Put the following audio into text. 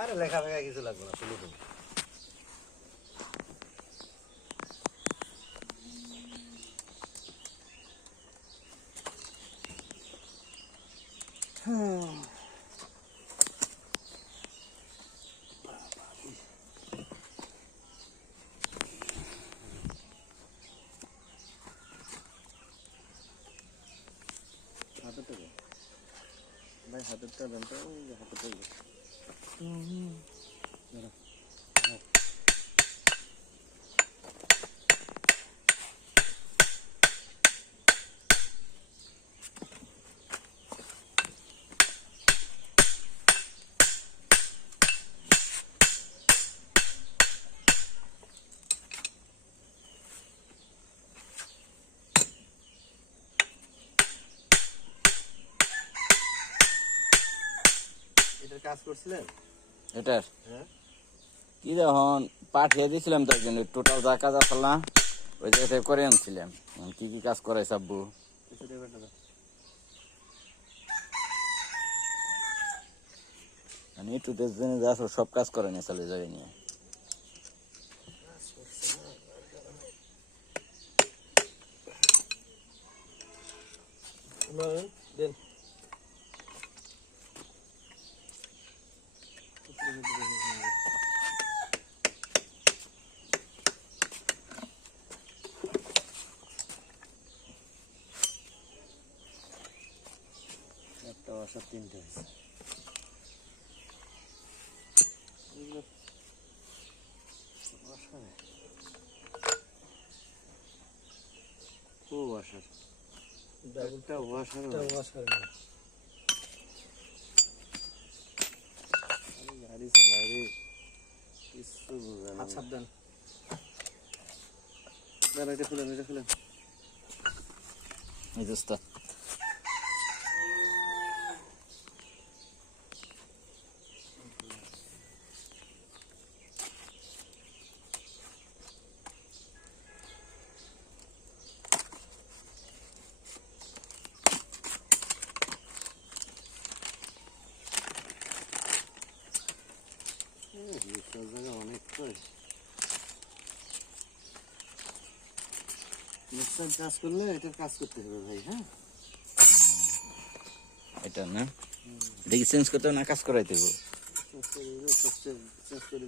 আরে লেখা ফেখা কিছু লাগবে না, তুলে দেবো। হাতেরটা দে ভাই, হাতেরটা দেন তো, হাতেরটা দে। এটার কাজ করছিলেন? এটার হ্যাঁ, কি যখন পাঠিয়ে দিয়েছিলাম তার জন্য টোটাল যা কাজ আসল না ওই জায়গায় করে আনছিলাম। কি কি কাজ করে সাব্বু একটু সব কাজ করে নিয়ে চলে জায়গায় নিয়ে। দেন। একটা বাসা তিনটে আছে। খুব আসার একটা ওয়াশার গাড়ি চালাই রে, কিছু বোঝা না। সাবধান, এটা খুলেন, এটা খুলেন। এই দোস্ত জায়গা অনেক কাজ করলে এটার কাজ করতে হবে ভাই। হ্যাঁ, এটা না দেখি চেঞ্জ করতে না কাজ করাই দেবো। চেঞ্জ করে